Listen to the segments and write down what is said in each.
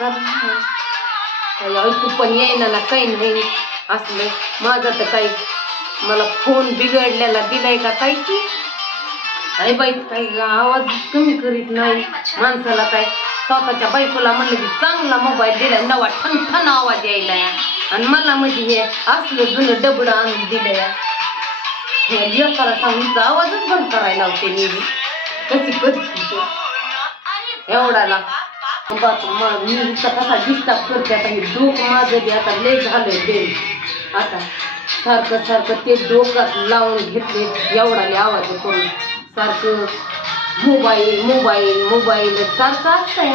काही ऐकू पण येईना ना काही नाही असलं माझं तर काही मला फोन बिघडलेला दिलाय का काही की अरे बाई काही आवाज कमी करीत नाही माणसाला काय स्वतःच्या बायकोला म्हणलं की चांगला मोबाईल दिलाय नवा ठणठण आवाज यायला आणि मला म्हणजे हे असलं जुनं डबडं आणून दिलंय एकाला सांगून आवाजच बंद करायला होते मी कशी कधी एवढाला. बाप मग मी नुसता कसा डिस्टर्ब करते आता हे डोकं माझं बी आता लय झालंय ते. आता सारखं सारखं ते डोक्यात लावून घेतले एवढाले आवाज करून सारखं मोबाईल मोबाईल मोबाईल सारखं असतंय.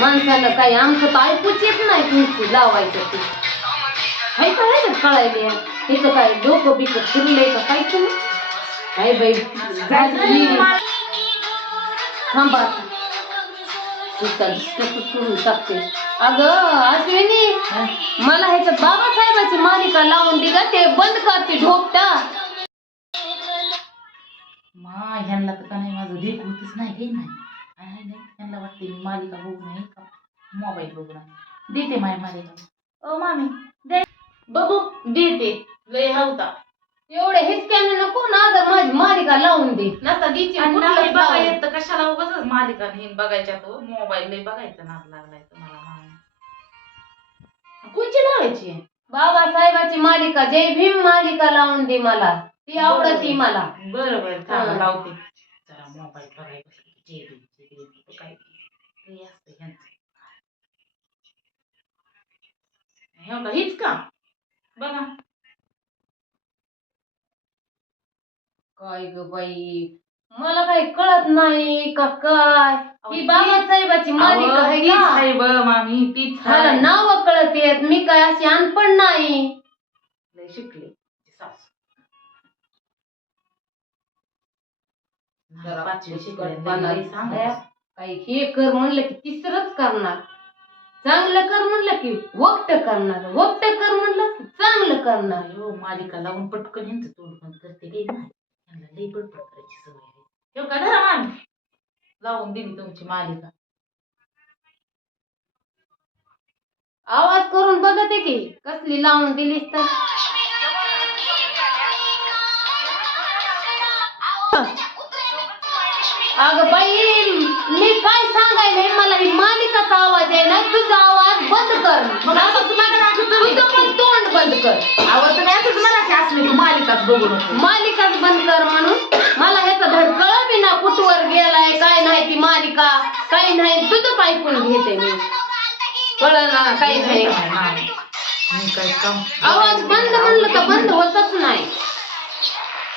माणसाला काही आमचं तर ऐकूच येत नाही तुमची लावायचं ते. हाय का ह्याच्यात कळायले? तिथं काय डोकं बिकं फिरलंय का काय तुम्ही? काय बाई झाली. थांबा करून टाकते अगं अश्विनी मला ह्याच्यात बाबासाहेबाची मालिका लावून दे का ते बंद करते ढोपटा मा ह्यांना तर का नाही माझं देख होतच नाही हे नाही. आहे नाही ह्यांना वाटते मी मालिका बघू नाही का? मोबाईल बघू नाही देते माय मालिका. ओ मामी दे. बघू देते. लय हवता एवढे हिसक्याने नको ना आता माझी मालिका लावून दे. नसा दिची आणि नाही बघा. येत तर कशाला उगाच मालिका नाही बघायच्या तो. मोबाईल लय बघायचा नाद लागलाय तुम्हाला कोणची लावायची? बाबासाहेबाची मालिका जय भीम मालिका लावून दे मला. ती आवडती मला. बरं बरं हा. चांगलं लावते. जरा मोबाईल बघायला जे दे, जे दे, ते काय लय असतं ह्यांचं. हे बघा, हीच का? बघा. काय ग बाई? मला काही कळत नाही का काय? ही बाबासाहेबाची मालिका आहे तीच का? आहे ब मामी तीच मला आहे. नाव कळत येत मी काय अशी अनपण नाही. लय शिकले सासू. जरा पाचवी शिकले कटपणा लय सांगा. काही हे कर म्हणलं की तिसरंच करणार. चांगलं कर म्हणलं की वक्त करणार. वक्त कर म्हणलं की चांगलं करणार. हो मालिका लावून पटकन ह्यांचं तोंड बंद करते काही नाही. ह्यांना लई बडबड करायची सवय आहे. हे का धरा मामी लावून दिली तुमची मालिका. आवाज करून बघते की कसली लावून दिलीस तर? अगं बाई मी काय सांगायले मला? ही मालिकाचा आवाज आहे ना तुझा आवाज बंद कर. मग तुम्हाला काय वाटतं तुम्ही? तुझं पण तोंड बंद कर. आवड तुम्ही असंच म्हणा की असली तू मालिकाच बघू नको मालिकाच बंद कर म्हणून. मला ह्याचा धडकळ बी ना कुठवर गेलाय काय नाही ती मालिका काही नाही तुझंच ऐकून घेते मी. कळ ना काही नाही. मी काय काम आवाज बंद म्हणलं तर बंद होतच नाही.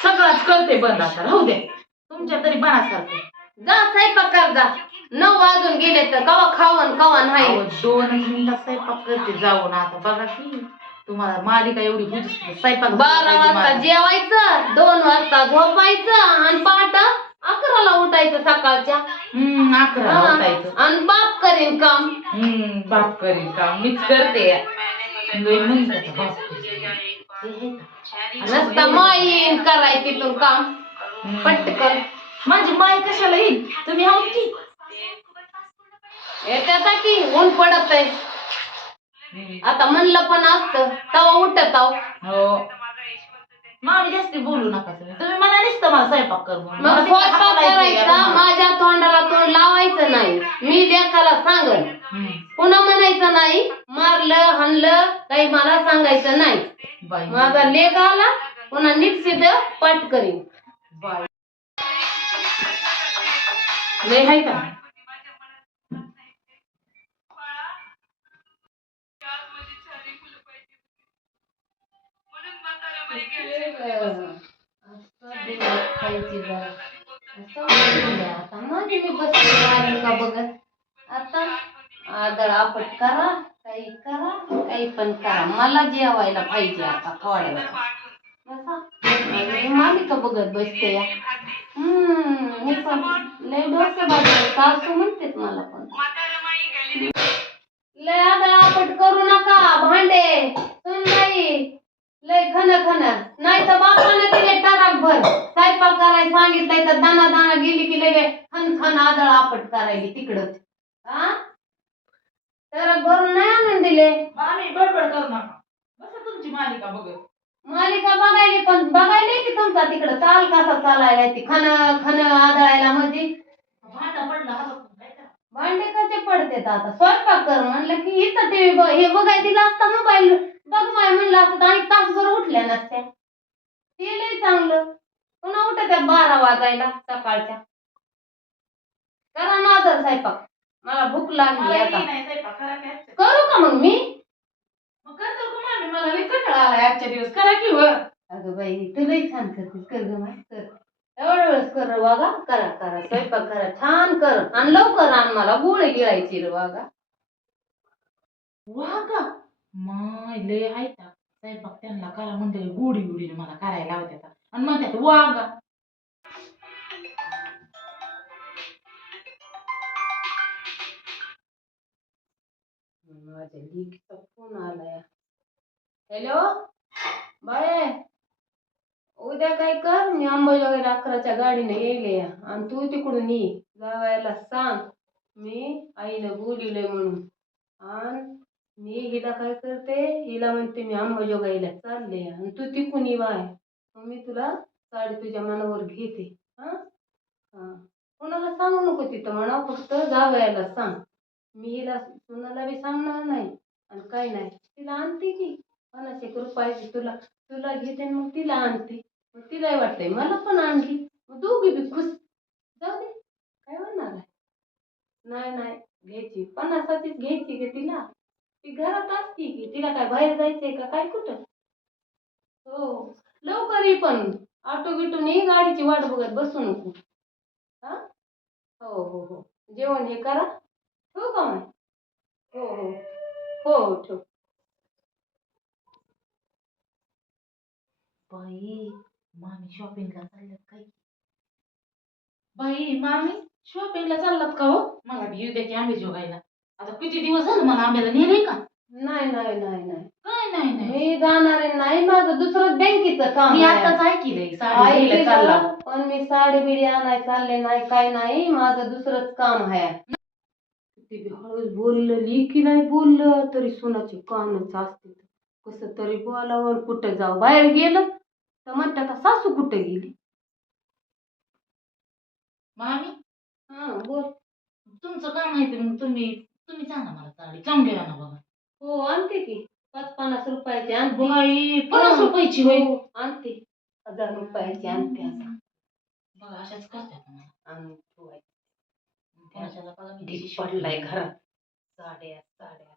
सगळंच करते बंद आता राहू दे. तुमच्या तरी बनासारखं जा स्वयंपाक कर जा. नऊ वाजून गेले तर कवा खावन कवा नाही. दोनच मिनिटात स्वयंपाक करते जाऊन आता. बघा की तुम्हाला मालिका एवढी बुजली स्वयंपाक बारा करायची वाजता. जेवायचं दोन वाजता झोपायचं आणि पहाट अकराला उठायचं सकाळच्या. हम्म अकरा. उठायचं. आणि बाप करेन काम. हम्म बाप करीन का मीच करते. लय म्हणतात बाप? नसता माईन कराय तिथून काम. पटकन माझी माय कशाला येईल? तुम्ही आहोत की? येत्याचा की ऊन पडत आहे. आता म्हणलं पण असतं तवा उठत आहो. हो. मामी जास्ती बोलू नका तुम्ही. तुम्ही मला नुसतं मला स्वयंपाक कर म्हणून. मला मग तिकडे स्वयंपाक हाकलायचं करायचा. माझ्या तोंडाला तोंड लावायचं नाही. मी लेखाला हम्म. पुन्हा म्हणायचं नाही मारलं हाणलं काही मला सांगायचं नाही. बाई. माझा लेख आला पुन्हा सिद्ध पाठ करीन बाई लय हाय का? आता मग मी बसली मालिका बघत आता आदळ आपट करा काही करा काही पण करा. मला जेवायला पाहिजे आता थोड्या वेळा नाही. मामी का बघत बसते या. हम्म मी पण लय डोकं बाजार सासू म्हणतेत मला पण. लय आदळापट करू नका भांडे. सुनबाई लय खन खन. नाही तर बापानं दिले टराक भर स्वयंपाक करायला सांगितलंय तर दाना दाना गेली की लगे खन खन आदळ आपट करायली तिकडं. हा तर भरून नाही आणून दिले. मामी बडबड करू नका. बसा तुमची मालिका बघत. मालिका बघायली पण बघायली की तुमचा तिकडं. चाल कसा चालायला ती खन खन आदळायला म्हणजे? भांडा पडला हातात काय करा भांडे कसे पडतेत आता? स्वयंपाक कर म्हणलं की इथं टीव्ही हे बघाय दिला असता मोबाईल. बघ माय म्हणलं असतं आणि तासभर उठल्या नसत्या. ते लय चांगलं. पुन्हा उठत त्या बारा वाजायला सकाळच्या. करा ना आदर स्वयंपाक. मला भूक लागली मला आता. येई नाही स्वयंपाक करा काय करू का मग मी? मग करतो का मामी मला लई कंटाळा आलाय आजच्या दिवस. करा की वर अगं बाई तू लई छान करतेस कर ग कर वेळेस कर रे वागा. करा करा स्वयंपाक करा. छान कर. आणि लवकर आण मला. गोळ गिळायची रे वागा. वा का माय लय आहे स्वयंपाक त्यांना करा म्हणते गोडी मला करायला आणि म्हणतात वागा. माझ्या लिखीचा फोन आलाय. हॅलो? बाय उद्या काय कर? मी अंबाजोगाईला अकराच्या गाडीने येईल आणि तू तिकडून ये. जावायला सांग. मी आईनं बोलिवलंय म्हणून. आणि मी हिला काय करते? हिला म्हणते मी अंबाजोगाईला चालले. आणि तू तिकून ये बाय. मग मी तुला साडी तुझ्या मनावर घेते. हां? हां. कोणाला सांगू नको तिथं म्हणा फक्त. जावयाला सांग. मी हिला सुनाला बी सांगणार नाही आणि काय नाही. तिला आणते की. पन्नास एक रुपयाची तुला तुला घेते आणि मग तिला आणते. मग तिलाही वाटतंय मला पण आणली. मग दोघी बी खुश. जाऊ दे. काय म्हणणार आहे? नाही नाही. घ्यायची. पन्नासाचीच घ्यायची की तिला. ती घरात असती की. तिला काय बाहेर जायचंय का? काय कुठं? हो. लवकर ये पण. ऑटो बिटून ये गाडीची वाट बघत बसू नको. हा? हो हो हो. जेवण हे करा. ठेवू का मग? हो हो. हो हो ठेव. बाई मामी शॉपिंगला चालल्यात काय? बाई मामी शॉपिंगला चाललात का हो? मला बी येऊ द्या की आंबे जोगायला. आता किती दिवस झालं मला आंब्याला नेलंय का? नाही नाही नाही नाही. काय नाही नाही? मी जाणार आहे नाही माझं दुसरं बँकेचं काम मी आहे. आताच ऐकलंय साडी ऐकलं, घ्यायला चालला. पण मी साडी बिडी आणाय चालले नाही काय नाही माझं दुसरंच काम आहे. बी हळूच बोललं लिखी नाही बोललं तरी सोनाचे कानच असते. कसं तरी बोलावं कुठं जाऊ बाहेर गेलं तर म्हणतात "आता सासू कुठं गेली? मामी? हा बोल. तुमचं काम आहे ते मग? तुम्ही तुम्ही सांगा मला चांगली आणा बघा. हो आणते की. पाच पन्नास रुपयाची आणते. बाई पन्नास रुपयाची होय हो, आणते. हजार रुपयाची आणते आता. बघा अशाच करतात मला आणून ठेवायची. कोणाच्याला बघा मी दिशी पडलाय घरात. साड्या साड्या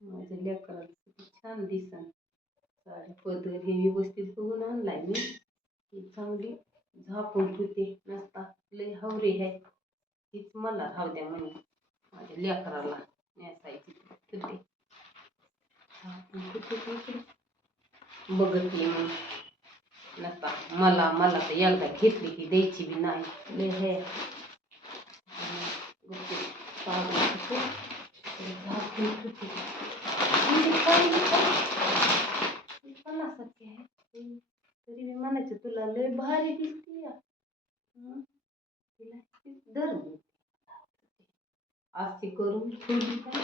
माझ्या लेकराला किती छान दिसन. साडी पदर हे व्यवस्थित बघून आणलाय मी. ही चांगली झापून ठेवते. नसता लय हवरी आहे. हीच मला राहू द्या म्हणून. माझ्या लेकराला नेसायची ठेवते झापून ठेवते ती इकडे. बघत नाही मग नसता मला मला तर एकदा घेतली की द्यायची बी नाही लय हे गुपचूप काढून ठेवते. आणि झाकून ठेवते. म्हणजे काय नाही. ही पन्नासाची आहे हम्म. तरी मी म्हणायचं तुला लय भारी दिसती या. हं? तिला तीच धर मग. अशी करून ठेवली का?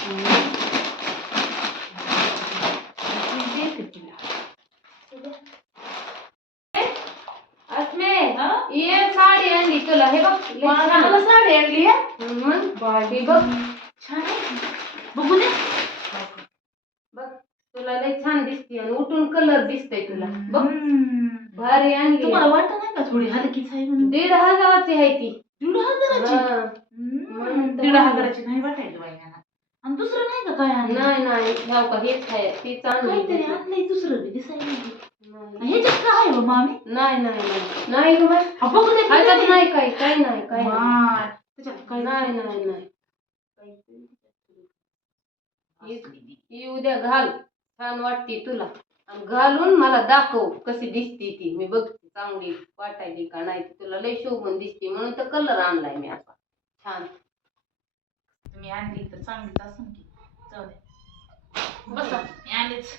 हं. ती देते तुला अस्मे हा? ये साडी आणली तुला हे बघ लय छान. मला साडी आणली आहे. बाडी बघ. छान आहे. बघू दे. बघ तुला लय छान दिसते आणि उठून कलर दिसतोय तुला. बघ. हम्म. भारी आणली तुम्हाला वाटत नाही का थोडी हलकीच आहे म्हणून? दीड हजाराची आहे ती. दीड हजाराची? हा. हम्म. म्हणून तर दीड. हजाराची नाही वाटायचं बाईना. आणि दुसरं नाही का काय आणलं? नाही नाही. का हेच आहे. ती चांगली काहीतरी आणलंय दुसरं बी दिसायला नाही आहे हो मामी? नाही नाही नाही. गं बाई. हा, बघू दे ह्याच्यात किती नाही काही काही नाही काही नाही. माय, त्याच्यात काय नाही नाही. नाही असली ती. ही उद्या घाल. छान वाटते तुला. आणि घालून मला दाखव कशी दिसते ती. मी बघते चांगली वाटायची का नाही. ती तुला लय शोभून दिसते. म्हणून तर कलर आणलाय मी आता. छान. तुम्ही आणली तर चांगलीच असून की. जाऊ दे. बसा. मी आलेच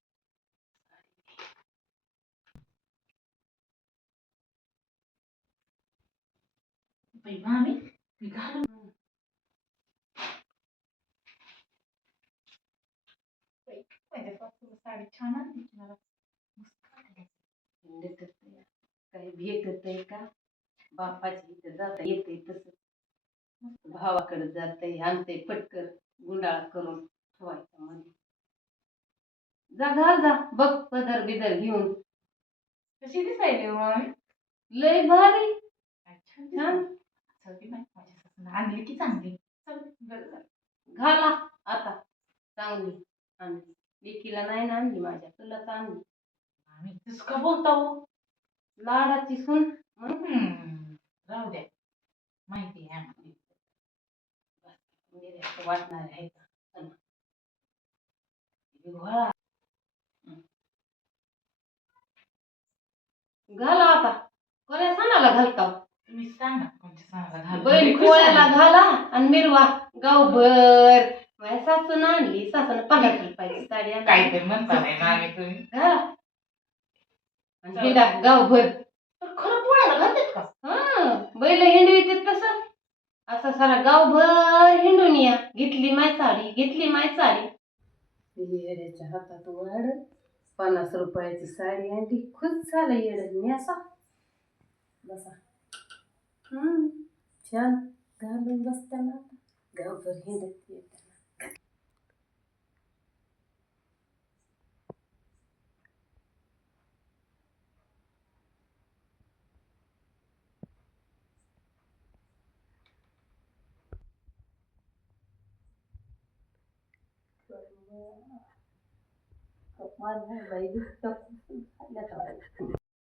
बाई मामी मी घालून साडी छान आणली मला. काही भेटत आहे का? बापाची इथं जाता येते तसं. भावाकडे जाते आणते पटकर गुंडाळा करून ठेवायचा मध्ये जा घाल जा. बघ पदर बिदर घेऊन. कशी दिसायली हो मामी? लय भारी. छान. बाई, माझ्या सासूला आणली की चांगली. चल बरं झालं. घाला आता. चांगली आणली. लेकीला नाही ना आणली माझ्या. तुलाच आणली मामी तसं का बोलता हो लाडाची सून. हम्म, राहू द्या. माहिती आहे आम्हाला. वाटणार आहे चला. घाला आता. कोण्या सणाला घालता? तुम्ही सांगा कोणत्या सणाला घालू. बैल मी पोळ्याला. घाला आणि मिरवा. गावभर. माझ्या सासून आणली सासून पन्नास रुपयाची साडी आणली. काहीतरी म्हणता नाही मामी तुम्ही. घाला आणि हिंडा गावभर. पण खरं पोळ्याला घालतात का? हा बैल हिंडवीत तसं. असं सारा गावभर हिंडून या. घेतली माय साडी घेतली माय साडी. येड्याच्या हातात वाढ. पन्नास रुपयाची साडी आणली. खुश झालं येड नेसा बसा. हम्म छान घालून बसताना आता गावभर हिंडत येताना कपाल आहे